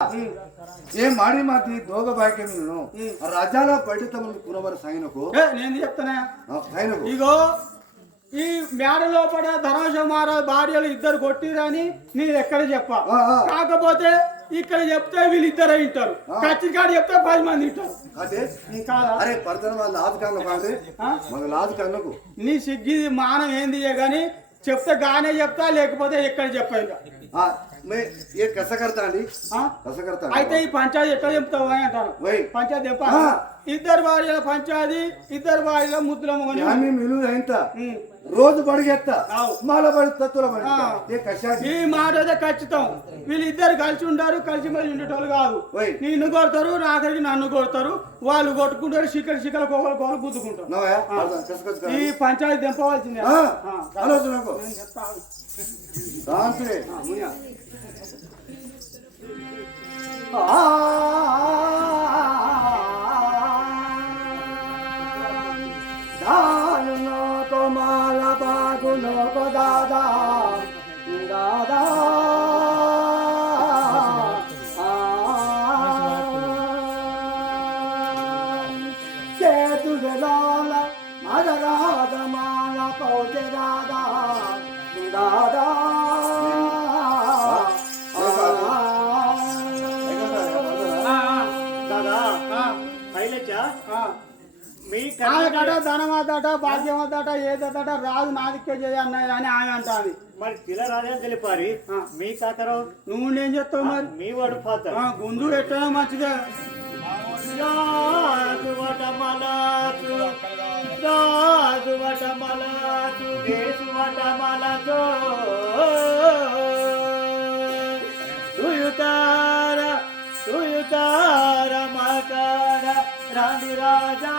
ఏ మాడి మాటి దోగ బాక్యములను రజాల బయటతములు కురవర సైనకు నేను చెప్తానా సైనకు ఇగో ఈ మేడ లోపల ధనశమార భార్యలు ఇద్దరు కొట్టిరని నేను ఎక్కడ చెప్పా కాకపోతే ఇక్కడ చెప్తే వీళ్ళిద్దరు వింటారు కచ్చికాడు చెప్తే 10 మంది వింటారు అదే అరే పడతాను వాళ్ళ లాజకాన్ను కాదు మన లాజకాన్నుకు నీ సిగ్గి మానం ఏంది గాని చెప్తే గానే చెప్తా లేకపోతే ఎక్కడ చెప్పాను ఏ కస కడతా అండి కస కడతా అయితే ఈ పంచాయతీ ఎట్లా చెప్తావు అని అంటాను పంచాయతీ చెప్పా ఇద్దరు భార్యల పంచాయతీ ఇద్దరు భార్యల ముద్దుల రోజు బడిగెత్తా మాల బడి తత్తుల ఈ మాట అయితే ఖచ్చితం వీళ్ళిద్దరు కలిసి ఉంటారు కలిసి మళ్ళీ ఉండేటోళ్ళు కాదు నిన్ను కొడతారు ఆఖరికి నన్ను కొడతారు వాళ్ళు కొట్టుకుంటారు శిఖర కోగలు గుద్దుకుంటారు ఈ పంచాయతీ దింపవలసిందే మాల బాగులో దాదా దాదా చేతుల మదరాద మాల పౌజ దాదా దాదా ధనమాదట భాగ్యమాదట ఏదట రాజు నాదికే చేయన్నాయి అని ఆమె అంటాది మరి పిల్ల రాజే తెలిపారి మీ కాకరో నువ్వు నేను చెప్తావు మరి మీ వాడు పాత్ర గుంజు ఎట్టా మంచిదే రాణి రాజా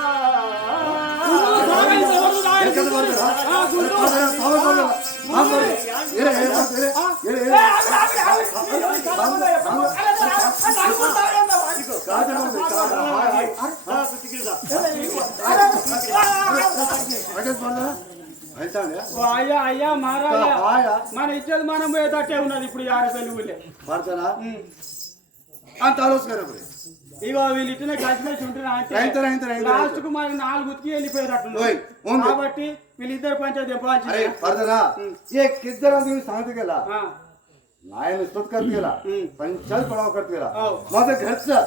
అయ్యా అయ్యా మహారాజా మన ఇచ్చేది మనం పోయేటట్టే ఉన్నది ఇప్పుడు 50 ఊళ్ళే అంత ఆలోచన ఇగో వీళ్ళు ఇట్లా కలిసిమెలిసి ఉంటున్నా లాస్ట్ కు మరి 4 ఉతికి వెళ్ళిపోయేటట్టు కాబట్టి వీళ్ళిద్దరు పంచాయతీ सांगते गेला नायन स्तुत करते गेला पंचायत पडाव करते गेला माझं घरचं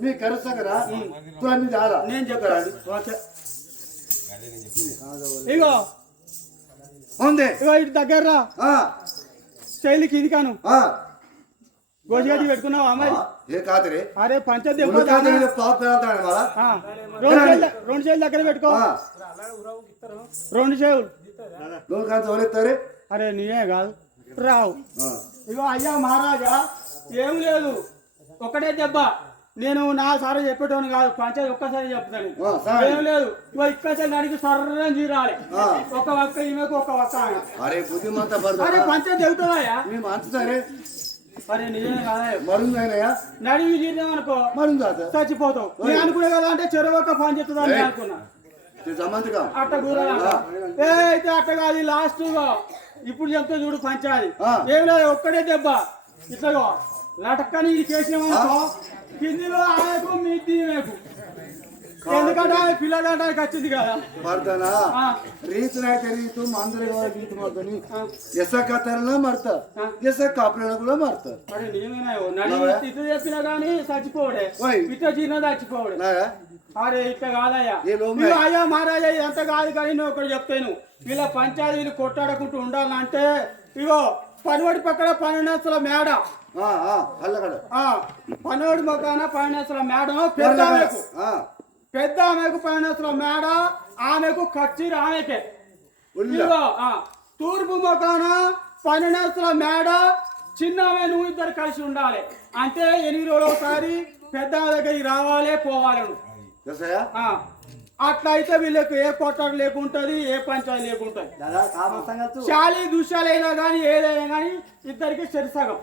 मी घरचं करा तुला मी झाला నేను చెప్తాను ఇగో ఉంది ఇగో ఇటు దగ్గర శైలికి ఇది కాను గోజగడ్డి పెట్టుకున్నావా మరి ఏ కాదురే అరే పంచాయతీ రెండు చేతులు దగ్గర పెట్టుకో 2 చేతులు అరే నీయే కాదు రావు ఇగో అయ్యా మహారాజా ఏం లేదు ఒకటే దెబ్బ నేను నా సారి చెప్పేటోని కాదు పంచాయతీ ఒక్కసారి చెప్తాను ఏం లేదు ఇగో ఇక్కసారి దానికి సర్రం తీరాలి ఒక వక్క ఈమెకు ఒక వక్క అరే బుద్ధిమంత అరే పంచాయతీ చెబుతావా మేము అంటున్నారే అరే నిజమే కాదా మరుందైనా నడివి తీద్దామనుకో మరుందా చచ్చిపోతావు నేను అనుకునే కదా అంటే చెరువు ఒక పని చెప్తుందని అనుకున్నా అట్ట కూర అయితే అట్ట కాదు లాస్ట్ ఇప్పుడు చెప్తే చూడు పంచాది ఏం లేదు ఒక్కడే దెబ్బ ఇట్లాగో లటక్కని ఇది చేసినామనుకో కిందిలో ఆమెకు మీ మీకు ఎందుకంటే ఆమె పిల్లడానికి వచ్చింది కదా మర్దనా రీతినైతే రీతు మందులు రీతి మర్దని ఎసకతరలో మర్త ఎసక కాపులను కూడా మర్త అరే నిజమేనా ఇటు చెప్పినా కానీ చచ్చిపోవడే ఇట్లా చిన్న చచ్చిపోవడే అరే ఇట్లా కాదయ్యా అయ్యా మహారాజా ఎంత కాదు కానీ నేను ఒకటి చెప్తాను వీళ్ళ పంచాయతీలు కొట్టాడకుంటూ ఉండాలంటే ఇగో పనివాడి పక్కన 12 మేడ పనివాడి పక్కన 12 మేడం పెద్ద ఆమెకు 12 మేడ ఆమెకు కచ్చిరి ఆమెకే ఇగో తూర్పు మొకాన 12 మేడ చిన్న ఆమె నువ్వు ఇద్దరు కలిసి ఉండాలి అంటే 8 రోజులు ఒకసారి పెద్ద దగ్గరికి రావాలి పోవాలి అట్లా అయితే వీళ్ళకి ఏ కొట్టాడు లేకుంటది ఏ పంచాయతీ లేకుంటది చాలీ దుశాలైనా కానీ ఏదైనా కానీ ఇద్దరికి సరిసగం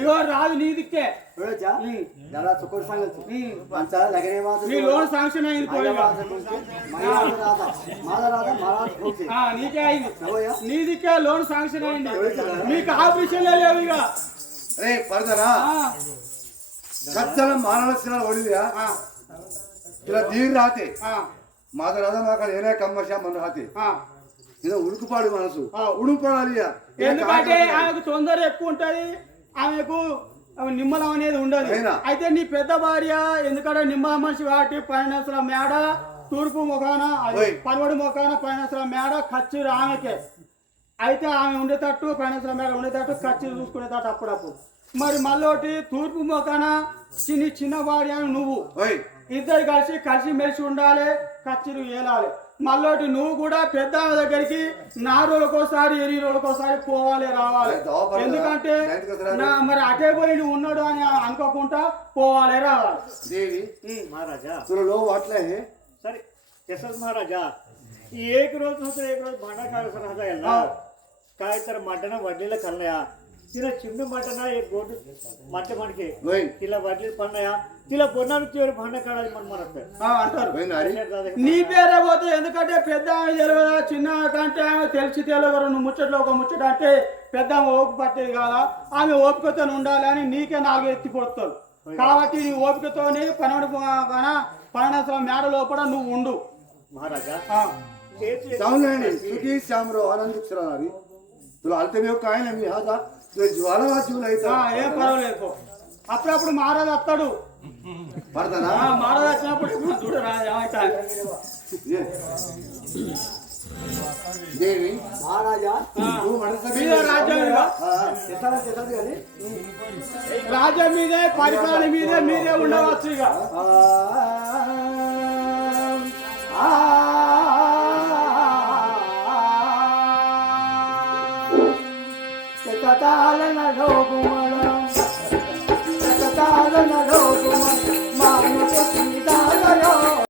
ఇగో రాదు నీ దిక్కే చూడొచ్చా చాలా సుఖ సంగతి పంచ లగరే మాత్రం నీ లోన్ శాంక్షన్ అయింది పోయి నీకే అయింది నీ దిక్కే లోన్ శాంక్షన్ అయింది మీకు ఆపరేషన్ లేవు ఇక అరే పడదరా सच्चल मानव ओडिया ఇలా నీరు రాతే మాద రాదా మాక ఏనే కమ్మశా మన రాతే ఇలా ఉడుకుపాడు మనసు ఉడుకుపడాలి ఎందుకంటే ఆమెకు తొందర ఎక్కువ ఉంటది ఆమెకు నిమ్మలం అనేది ఉండదు అయితే నీ పెద్ద భార్య ఎందుకంటే నిమ్మల మనిషి కాబట్టి పైనసల మేడ తూర్పు ముఖాన పనవడి ముఖాన పైనసల మేడ ఖర్చు ఆమెకే అయితే ఆమె ఉండేటట్టు పైనసల మేడ ఉండేటట్టు ఖర్చు చూసుకునేటట్టు అప్పుడప్పుడు మరి మళ్ళీ తూర్పు ముఖాన చిన్న భార్య నువ్వు ఇద్దరు కలిసి మెలిసి ఉండాలి ఖర్చులు ఏలాలి మళ్ళీ నువ్వు కూడా పెద్ద దగ్గరికి 4 రోజులకోసారి 8 రోజులకోసారి పోవాలి రావాలి ఎందుకంటే మరి అటే పోయి నువ్వు ఉన్నాడు అని అనుకోకుండా పోవాలి రావాలి देवी महाराजा तुलो वाटले है सर यशस महाराजा एक रोज होता एक रोज भांडा काढ राहता याला काय तर मटण वडलेलं खाल्लया तिला चिमणी मटण एक गोड मटे मणके तिला वडली पडनया तिला बोनाరు చివరి भांडा काढाలి मन मरत అంటారు నీ పేరే పోతే ఎందుకంటే పెద్ద ఆమె తెలియదా చిన్న కంటే ఆమె తెలిసి తెలియదు నువ్వు ముచ్చట్లో ఒక ముచ్చట అంటే పెద్ద ఆమె ఓపిక పట్టేది కాదా ఆమె ఓపికతో ఉండాలి అని నీకే 4 ఎత్తి కొడతాడు కాబట్టి నీ ఓపికతోని 12 మేడ లోపల నువ్వు ఉండు महाराजा चांगले सुखी श्यामरो आनंद क्षरारी तुला अल्तमेव काय नाही मी हाजा तुझे ज्वाला जीवन आहे ఏం పర్వాలేదు అప్పుడప్పుడు మహారాజు వస్తాడు పడతానా మహారాజు వచ్చినప్పుడు చూడరా దేవి మహారాజా రాజ్యం మీదే పరిపాలన మీదే మీరే ఉండవచ్చు ఇక తాళన లోగుమల